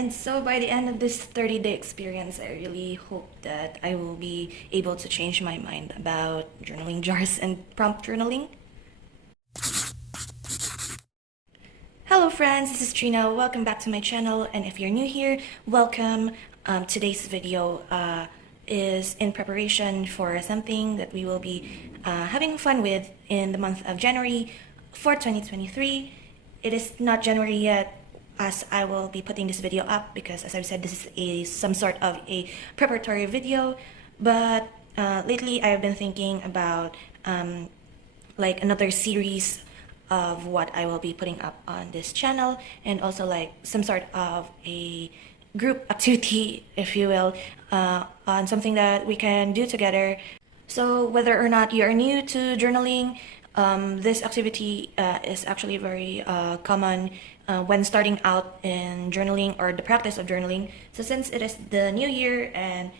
And so by the end of this 30-day experience, I really hope that I will be able to change my mind about journaling jars and prompt journaling. Hello friends, this is Trina. Welcome back to my channel, and if you're new here, welcome. Today's video is in preparation for something that we will be having fun with in the month of January for 2023. It is not January yet, as I will be putting this video up because, as I've said, this is some sort of a preparatory video. But lately I've been thinking about like another series of what I will be putting up on this channel, and also like some sort of a group activity, if you will, on something that we can do together. So whether or not you are new to journaling, this activity is actually very common when starting out in journaling or the practice of journaling. So since it is the new year and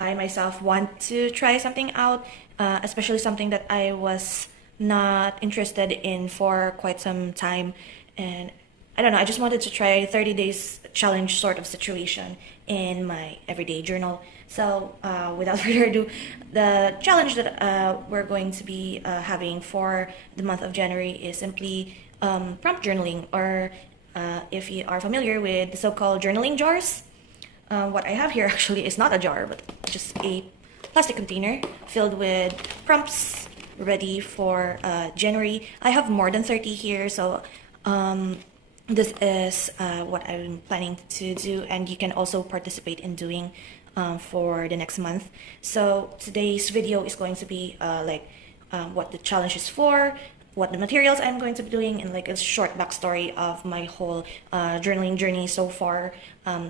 I myself want to try something out, especially something that I was not interested in for quite some time, and I don't know, I just wanted to try 30 days challenge sort of situation in my everyday journal. So without further ado, the challenge that we're going to be having for the month of January is simply prompt journaling, or if you are familiar with the so-called journaling jars. What I have here actually is not a jar, but just a plastic container filled with prompts ready for January. I have more than 30 here, so this is what I'm planning to do, and you can also participate in doing for the next month. So today's video is going to be what the challenge is for, what the materials I'm going to be doing, and like a short backstory of my whole journaling journey so far.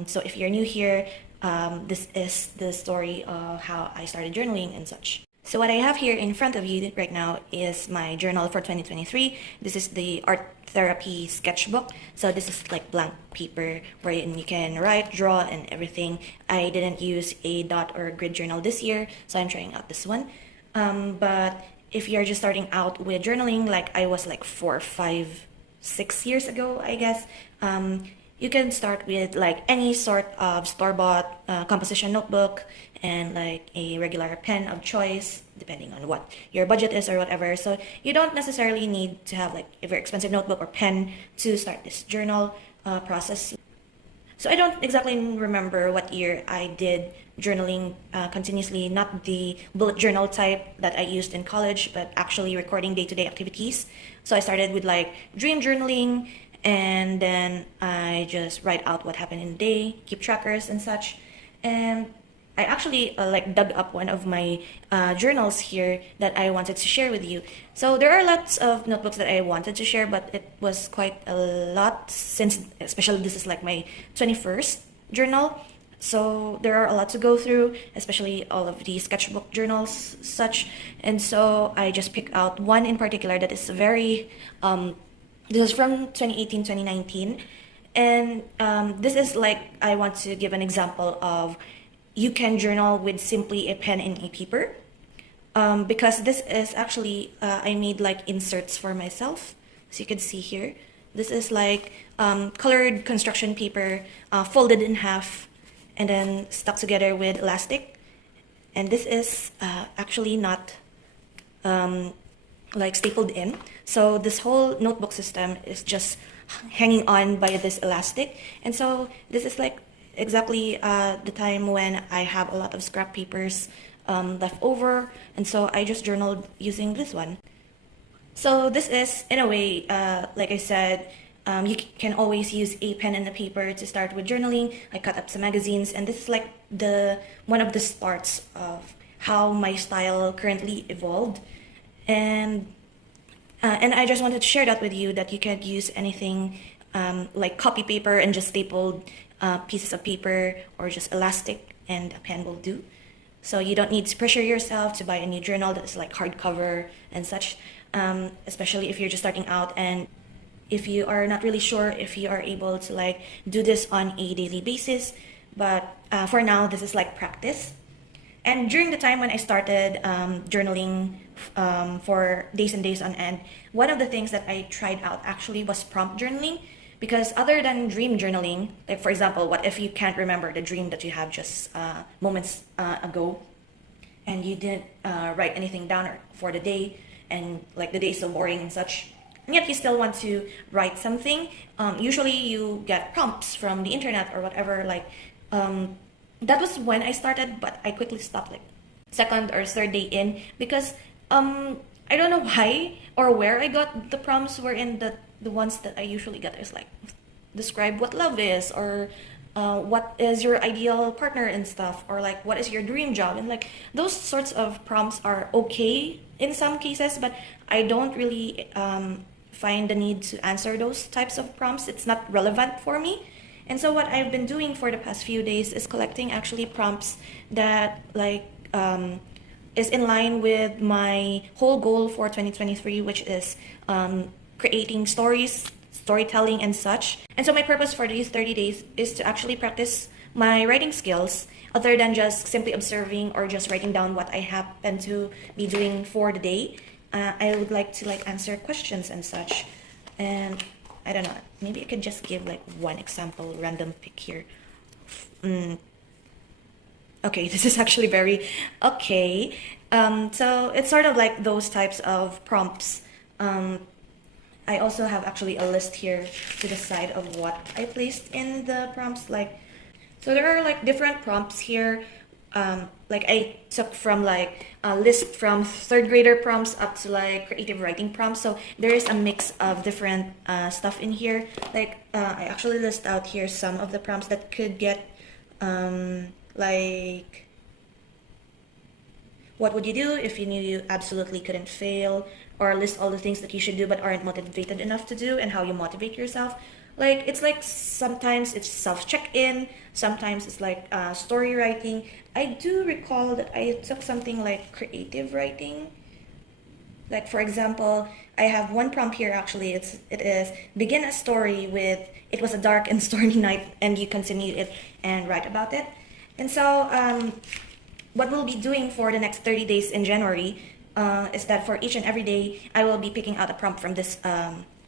So if you're new here, this is the story of how I started journaling and such. So what I have here in front of you right now is my journal for 2023. This is the Artherapy Sketchbook. So this is like blank paper wherein you can write, draw, and everything. I didn't use a dot or a grid journal this year, so I'm trying out this one. But if you're just starting out with journaling, like I was like 4, 5, 6 years ago, I guess, you can start with like any sort of store-bought composition notebook and like a regular pen of choice, depending on what your budget is or whatever. So you don't necessarily need to have like a very expensive notebook or pen to start this journal process. So I don't exactly remember what year I did journaling continuously, not the bullet journal type that I used in college, but actually recording day-to-day activities. So I started with like dream journaling, and then I just write out what happened in the day, keep trackers and such. And I actually like dug up one of my journals here that I wanted to share with you. So there are lots of notebooks that I wanted to share, but it was quite a lot, since especially this is like my 21st journal. So there are a lot to go through, especially all of the sketchbook journals such. And so I just picked out one in particular that is very this is from 2018, 2019. And this is like, I want to give an example of you can journal with simply a pen and a paper. Because this is actually, I made like inserts for myself. So you can see here, this is like colored construction paper, folded in half and then stuck together with elastic. And this is actually not like stapled in. So this whole notebook system is just hanging on by this elastic. And so this is like exactly the time when I have a lot of scrap papers left over, and so I just journaled using this one. So this is, in a way, like I said, you can always use a pen and a paper to start with journaling. I cut up some magazines, and this is like one of the starts of how my style currently evolved. And I just wanted to share that with you, that you can use anything like copy paper and just stapled pieces of paper, or just elastic and a pen will do. So you don't need to pressure yourself to buy a new journal that's like hardcover and such, especially if you're just starting out and if you are not really sure if you are able to like do this on a daily basis. But for now, this is like practice. And during the time when I started journaling for days and days on end, one of the things that I tried out actually was prompt journaling, Because other than dream journaling, like for example, what if you can't remember the dream that you have just moments ago, and you didn't write anything down for the day, and like the day is so boring and such, and yet you still want to write something. Usually you get prompts from the internet or whatever. Like that was when I started, but I quickly stopped like second or third day in, because I don't know why or where I got the prompts. Were in the ones that I usually get is like, describe what love is, or what is your ideal partner and stuff, or like what is your dream job, and like those sorts of prompts are okay in some cases, but I don't really find the need to answer those types of prompts. It's not relevant for me. And so what I've been doing for the past few days is collecting actually prompts that like is in line with my whole goal for 2023, which is creating stories, storytelling and such. And so my purpose for these 30 days is to actually practice my writing skills, other than just simply observing or just writing down what I happen to be doing for the day. I would like to like answer questions and such. And I don't know, maybe I could just give like one example, random pick here. Okay, this is actually very okay. So it's sort of like those types of prompts. I also have actually a list here to the side of what I placed in the prompts. Like, so there are like different prompts here. Like I took from like a list from third grader prompts up to like creative writing prompts. So there is a mix of different stuff in here. Like I actually list out here some of the prompts that could get like, what would you do if you knew you absolutely couldn't fail? Or list all the things that you should do but aren't motivated enough to do, and how you motivate yourself. Like it's like sometimes it's self-check-in, sometimes it's like story writing. I do recall that I took something like creative writing. Like for example, I have one prompt here actually. It is begin a story with, it was a dark and stormy night, and you continue it and write about it. And so what we'll be doing for the next 30 days in January is that for each and every day, I will be picking out a prompt from this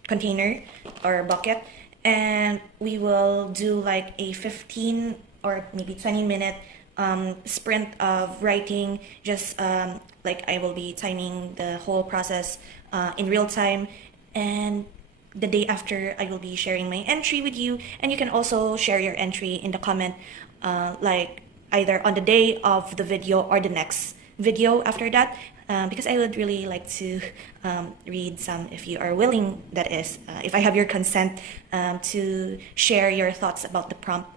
container or bucket, and we will do like a 15 or maybe 20-minute sprint of writing. Just like I will be timing the whole process in real time, and the day after I will be sharing my entry with you, and you can also share your entry in the comment like either on the day of the video or the next video after that. Because I would really like to read some, if you are willing, that is, if I have your consent to share your thoughts about the prompt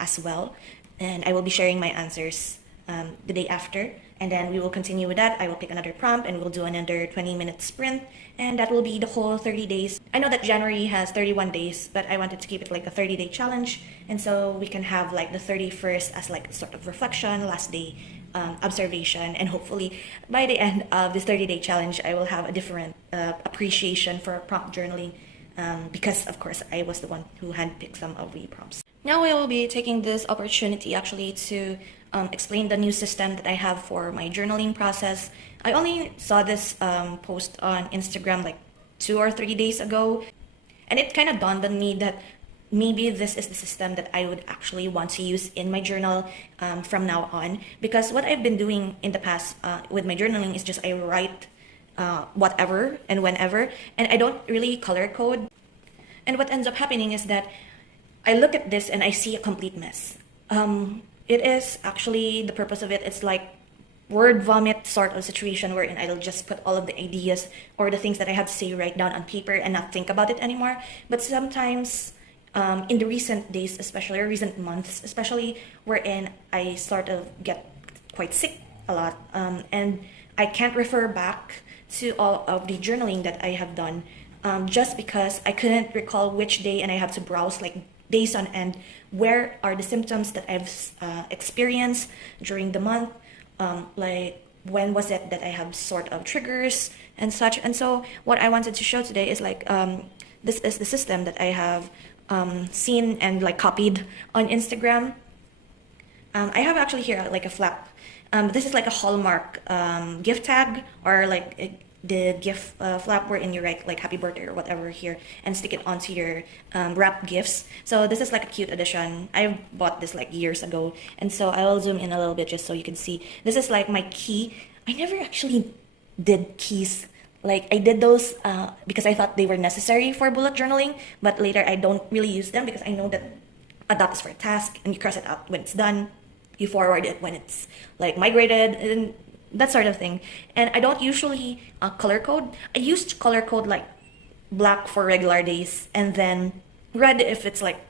as well. And I will be sharing my answers the day after, and then we will continue with that. I will pick another prompt and we'll do another 20-minute sprint, and that will be the whole 30 days. I know that January has 31 days, but I wanted to keep it like a 30-day challenge, and so we can have like the 31st as like a sort of reflection, last day observation, and hopefully by the end of this 30-day challenge I will have a different appreciation for prompt journaling, because of course I was the one who handpicked some of the prompts. Now I will be taking this opportunity actually to explain the new system that I have for my journaling process. I only saw this post on Instagram like 2 or 3 days ago, and it kind of dawned on me that maybe this is the system that I would actually want to use in my journal from now on. Because what I've been doing in the past with my journaling is just I write whatever and whenever, and I don't really color code. And what ends up happening is that I look at this and I see a complete mess. It is actually, the purpose of it, it's like word vomit sort of situation wherein I'll just put all of the ideas or the things that I have to say right down on paper and not think about it anymore. But sometimes in the recent days, especially, or recent months especially, wherein I sort of get quite sick a lot, and I can't refer back to all of the journaling that I have done, just because I couldn't recall which day, and I have to browse like days on end, where are the symptoms that I've experienced during the month, like when was it that I have sort of triggers and such. And so what I wanted to show today is like this is the system that I have seen and like copied on Instagram. I have actually here like a flap. This is like a Hallmark gift tag, or like the gift flap wherein you write like happy birthday or whatever here and stick it onto your wrap gifts. So this is like a cute addition. I bought this like years ago, and so I will zoom in a little bit just so you can see. This is like my key. I never actually did keys. Like I did those because I thought they were necessary for bullet journaling, but later I don't really use them because I know that a dot is for a task and you cross it out when it's done. You forward it when it's like migrated and that sort of thing. And I don't usually color code. I used to color code like black for regular days and then red if it's like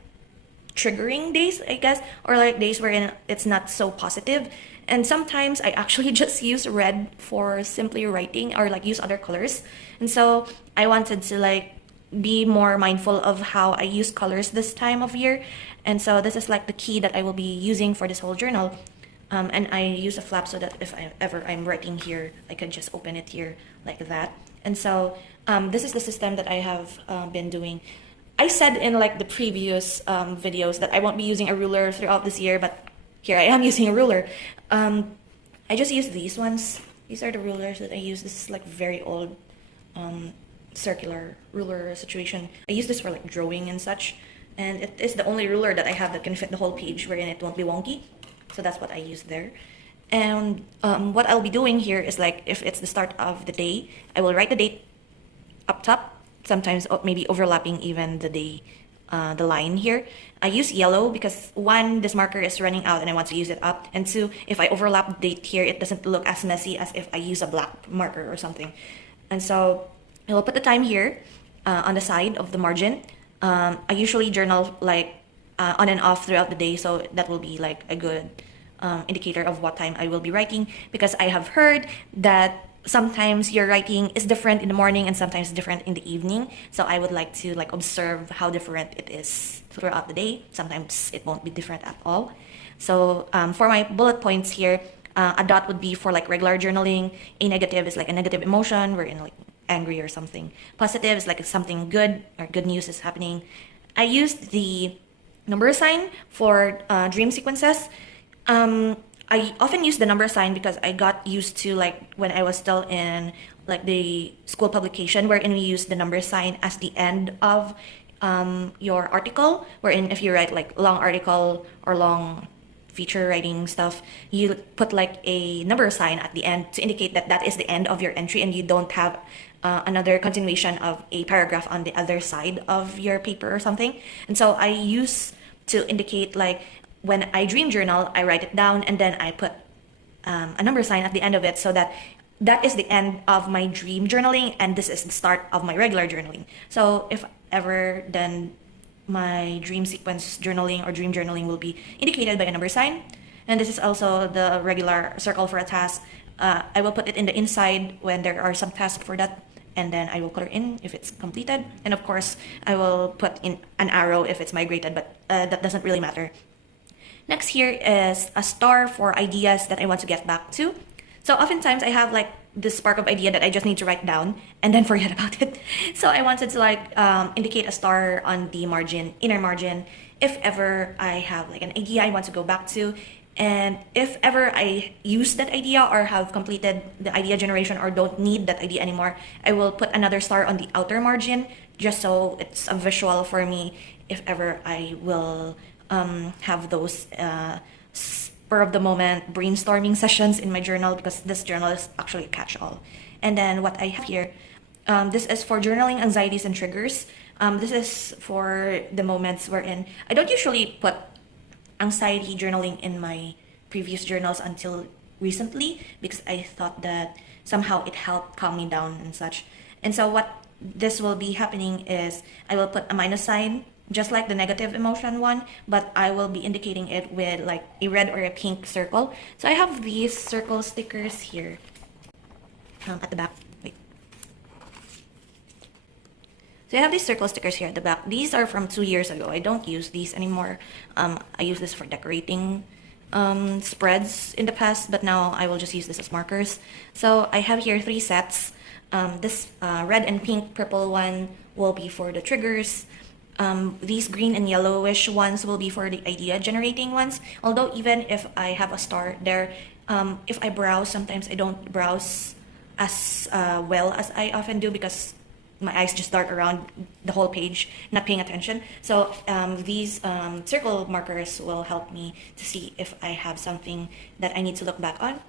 triggering days, I guess, or like days wherein it's not so positive. And sometimes I actually just use red for simply writing or like use other colors. And so I wanted to like be more mindful of how I use colors this time of year. And so this is like the key that I will be using for this whole journal. And I use a flap so that if I'm writing here, I can just open it here like that. And so this is the system that I have been doing. I said in like the previous videos that I won't be using a ruler throughout this year, but here I am using a ruler. I just use these ones. These are the rulers that I use. This is like very old circular ruler situation. I use this for like drawing and such. And it is the only ruler that I have that can fit the whole page wherein it won't be wonky. So that's what I use there. And what I'll be doing here is like if it's the start of the day, I will write the date up top, sometimes maybe overlapping even the day, the line here. I use yellow because one, this marker is running out and I want to use it up. And two, if I overlap the date here, it doesn't look as messy as if I use a black marker or something. And so I will put the time here on the side of the margin. I usually journal like on and off throughout the day, so that will be like a good indicator of what time I will be writing, because I have heard that sometimes your writing is different in the morning and sometimes different in the evening. So I would like to like observe how different it is throughout the day. Sometimes it won't be different at all. So for my bullet points here, a dot would be for like regular journaling. A negative is like a negative emotion, we're in like angry or something. Positive is like it's something good or good news is happening. I used the number sign for dream sequences. I often use the number sign because I got used to like when I was still in like the school publication wherein we use the number sign as the end of your article, wherein if you write like long article or long feature writing stuff, you put like a number sign at the end to indicate that that is the end of your entry and you don't have another continuation of a paragraph on the other side of your paper or something. And so I use to indicate like when I dream journal, I write it down and then I put a number sign at the end of it so that that is the end of my dream journaling and this is the start of my regular journaling. So if ever, then my dream sequence journaling or dream journaling will be indicated by a number sign. And this is also the regular circle for a task. I will put it in the inside when there are some tasks for that, and then I will color in if it's completed. And of course, I will put in an arrow if it's migrated, but that doesn't really matter. Next here is a star for ideas that I want to get back to. So oftentimes I have like this spark of idea that I just need to write down and then forget about it. So I wanted to like indicate a star on the margin, inner margin, if ever I have like an idea I want to go back to. And if ever I use that idea or have completed the idea generation or don't need that idea anymore, I will put another star on the outer margin just so it's a visual for me if ever I will have those spur of the moment brainstorming sessions in my journal, because this journal is actually a catch-all. And then what I have here, this is for journaling anxieties and triggers. This is for the moments wherein I don't usually put anxiety journaling in my previous journals until recently because I thought that somehow it helped calm me down and such. And so what this will be happening is I will put a minus sign just like the negative emotion one, but I will be indicating it with like a red or a pink circle. So I have these circle stickers here at the back. Wait. So I have these circle stickers here at the back. These are from 2 years ago. I don't use these anymore. I use this for decorating spreads in the past, but now I will just use this as markers. So I have here 3 sets. This red and pink purple one will be for the triggers. These green and yellowish ones will be for the idea generating ones. Although even if I have a star there, if I browse, sometimes I don't browse as well as I often do because my eyes just dart around the whole page, not paying attention. So these circle markers will help me to see if I have something that I need to look back on.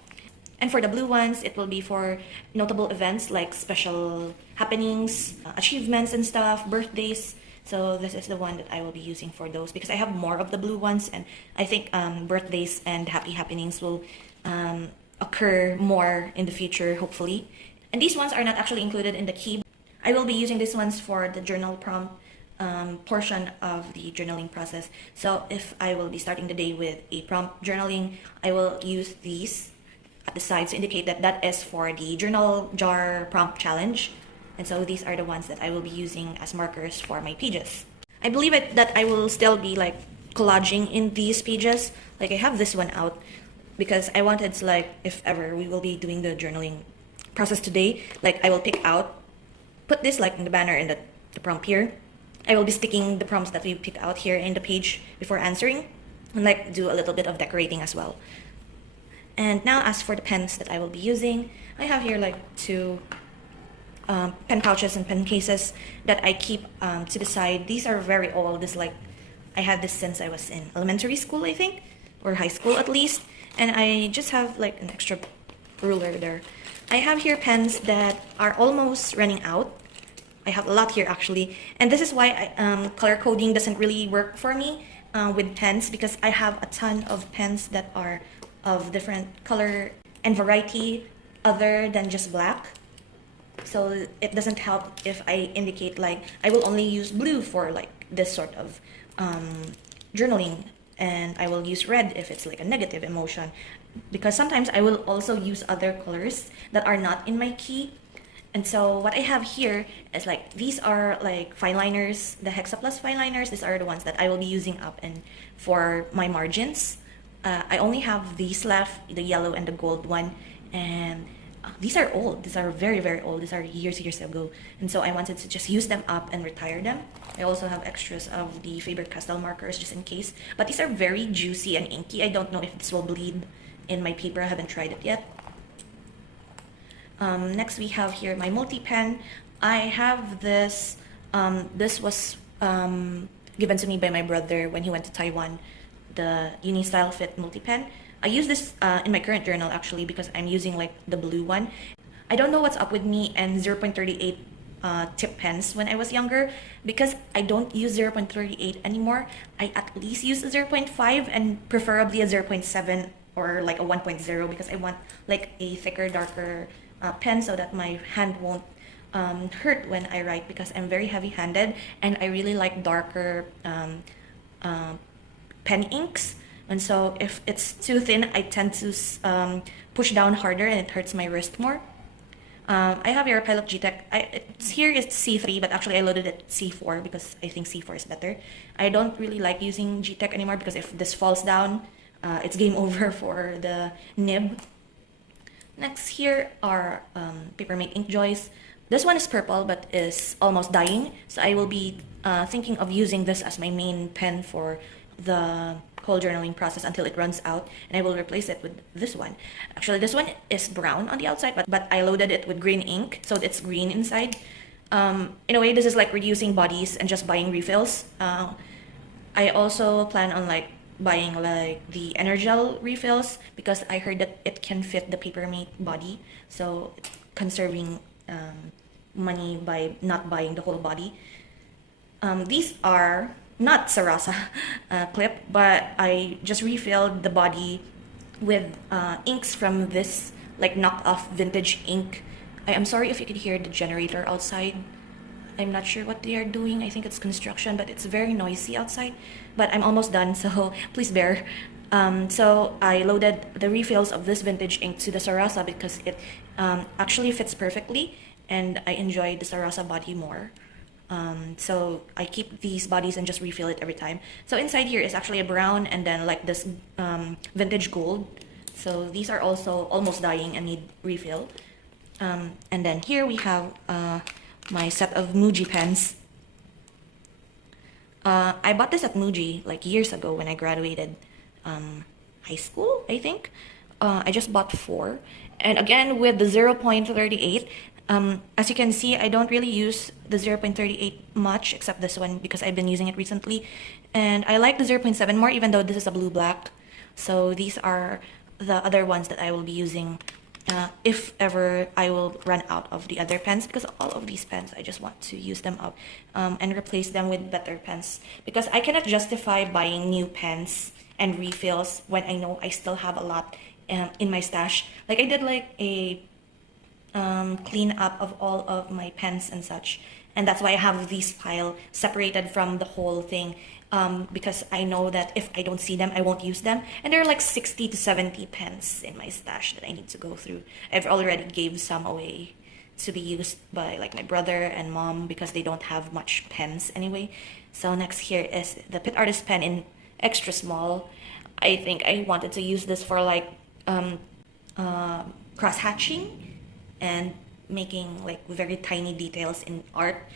And for the blue ones, it will be for notable events like special happenings, achievements and stuff, birthdays. So this is the one that I will be using for those because I have more of the blue ones, and I think birthdays and happy happenings will occur more in the future, hopefully. And these ones are not actually included in the key. I will be using these ones for the journal prompt portion of the journaling process. So if I will be starting the day with a prompt journaling, I will use these at the sides to indicate that that is for the journal jar prompt challenge. And so these are the ones that I will be using as markers for my pages. I believe that I will still be like collaging in these pages. Like I have this one out because I wanted to, like, if ever we will be doing the journaling process today, like I will pick out, put this like in the banner in the prompt here. I will be sticking the prompts that we pick out here in the page before answering, and like do a little bit of decorating as well. And now as for the pens that I will be using, I have here like two pen pouches and pen cases that I keep to the side. These are very old. This like I had this since I was in elementary school, I think, or high school at least. And I just have like an extra ruler there. I have here pens that are almost running out. I have a lot here actually, and this is why color coding doesn't really work for me with pens, because I have a ton of pens that are of different color and variety other than just black. So it doesn't help if I indicate like I will only use blue for like this sort of journaling, and I will use red if it's like a negative emotion, because sometimes I will also use other colors that are not in my key. And so what I have here is like, these are like fine liners, the Hexa Plus fine liners. These are the ones that I will be using up and for my margins. I only have these left, the yellow and the gold one, and these are old. These are very, very old. These are years ago. And so I wanted to just use them up and retire them. I also have extras of the Faber-Castell markers just in case. But these are very juicy and inky. I don't know if this will bleed in my paper. I haven't tried it yet. Next we have here my multi-pen. I have this, this was given to me by my brother when he went to Taiwan, the Uni Style Fit multi-pen. I use this in my current journal actually because I'm using like the blue one. I don't know what's up with me and 0.38 tip pens when I was younger, because I don't use 0.38 anymore. I at least use a 0.5 and preferably a 0.7 or like a 1.0 because I want like a thicker, darker pen so that my hand won't hurt when I write, because I'm very heavy-handed and I really like darker pen inks. And so if it's too thin, I tend to push down harder and it hurts my wrist more. I have here a Pilot G-Tech. Here is C3, but actually I loaded it C4 because I think C4 is better. I don't really like using G-Tech anymore because if this falls down, it's game over for the nib. Next here are Papermate Inkjoys. This one is purple but is almost dying, so I will be thinking of using this as my main pen for the whole journaling process until it runs out, and I will replace it with this one. Actually, this one is brown on the outside, but I loaded it with green ink, so it's green inside. In a way, this is like reducing bodies and just buying refills. I also plan on like buying like the Energel refills because I heard that it can fit the Papermate body, so conserving money by not buying the whole body. These are not Sarasa clip, but I just refilled the body with inks from this like knock-off vintage ink. I am sorry if you could hear the generator outside. I'm not sure what they are doing. I think it's construction, but it's very noisy outside. But I'm almost done, so please bear. So I loaded the refills of this vintage ink to the Sarasa because it actually fits perfectly, and I enjoy the Sarasa body more. So I keep these bodies and just refill it every time. So inside here is actually a brown and then like this vintage gold. So these are also almost dying and need refill. And then here we have my set of Muji pens. I bought this at Muji like years ago when I graduated high school, I think. I just bought 4. And again, with the 0.38, as you can see, I don't really use the 0.38 much, except this one because I've been using it recently. And I like the 0.7 more, even though this is a blue-black. So these are the other ones that I will be using if ever I will run out of the other pens, because all of these pens, I just want to use them up and replace them with better pens, because I cannot justify buying new pens and refills when I know I still have a lot in my stash. Like I did like a clean up of all of my pens and such, and that's why I have these file separated from the whole thing, because I know that if I don't see them, I won't use them. And there are like 60 to 70 pens in my stash that I need to go through. I've already gave some away to be used by like my brother and mom because they don't have much pens anyway. So next here is the Pit Artist pen in extra small. I think I wanted to use this for like cross hatching and making like very tiny details in art,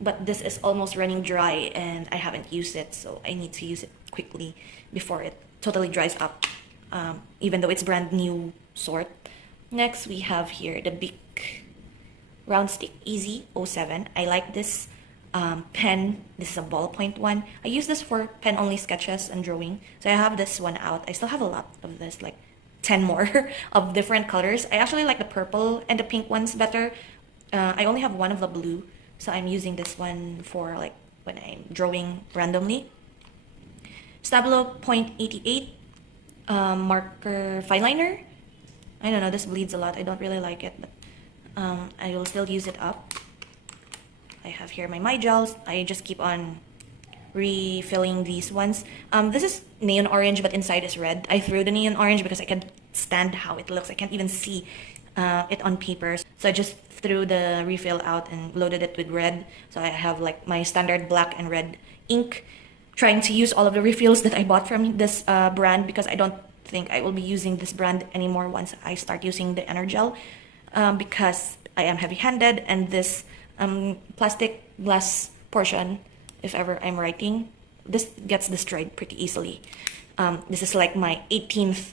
but this is almost running dry and I haven't used it, so I need to use it quickly before it totally dries up, even though it's brand new sort. Next we have here the big round stick easy 07. I like this pen. This is a ballpoint one. I use this for pen only sketches and drawing, so I have this one out. I still have a lot of this, like 10 more of different colors. I actually like the purple and the pink ones better. I only have one of the blue, so I'm using this one for like when I'm drawing randomly. Stabilo 0.88 marker fine liner. I don't know, this bleeds a lot. I don't really like it, but I will still use it up. I have here my gels. I just keep on refilling these ones. This is neon orange, but inside is red. I threw the neon orange because I can't stand how it looks. I can't even see it on paper. So I just threw the refill out and loaded it with red. So I have like my standard black and red ink. Trying to use all of the refills that I bought from this brand, because I don't think I will be using this brand anymore once I start using the Energel, because I am heavy-handed, and this plastic glass portion, if ever I'm writing, this gets destroyed pretty easily. This is like my 18th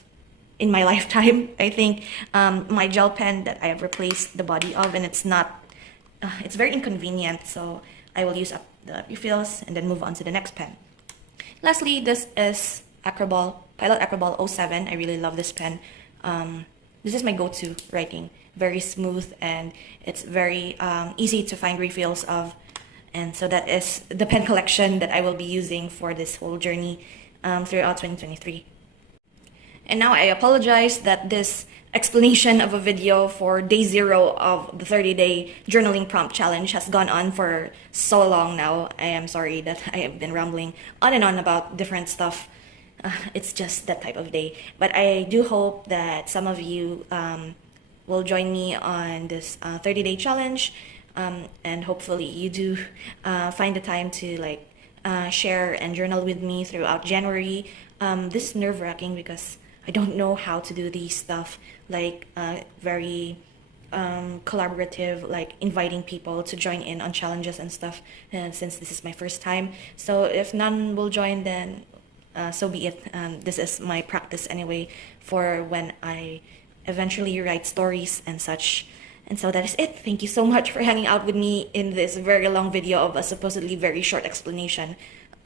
in my lifetime, I think, my gel pen that I have replaced the body of, and it's not, it's very inconvenient, so I will use up the refills and then move on to the next pen. Lastly, this is Pilot Acroball 07. I really love this pen. This is my go-to writing. Very smooth, and it's very easy to find refills of. And so that is the pen collection that I will be using for this whole journey throughout 2023. And now I apologize that this explanation of a video for day 0 of the 30-day journaling prompt challenge has gone on for so long now. I am sorry that I have been rambling on and on about different stuff. It's just that type of day. But I do hope that some of you will join me on this 30-day challenge. And hopefully you do find the time to like share and journal with me throughout January. This is nerve-wracking because I don't know how to do these stuff, like very collaborative, like inviting people to join in on challenges and stuff, since this is my first time. So if none will join, then so be it. This is my practice anyway for when I eventually write stories and such. And so that is it. Thank you so much for hanging out with me in this very long video of a supposedly very short explanation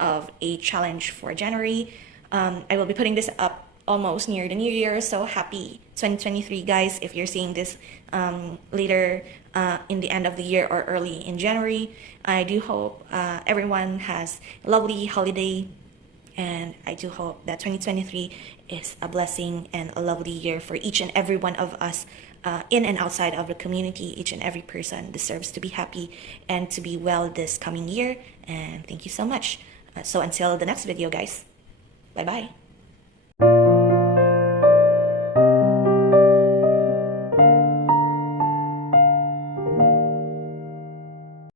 of a challenge for January. I will be putting this up almost near the new year, so happy 2023, guys, if you're seeing this later in the end of the year or early in January. I do hope everyone has a lovely holiday, and I do hope that 2023 is a blessing and a lovely year for each and every one of us in and outside of the community. Each and every person deserves to be happy and to be well this coming year. And thank you so much. So until the next video, guys, bye-bye.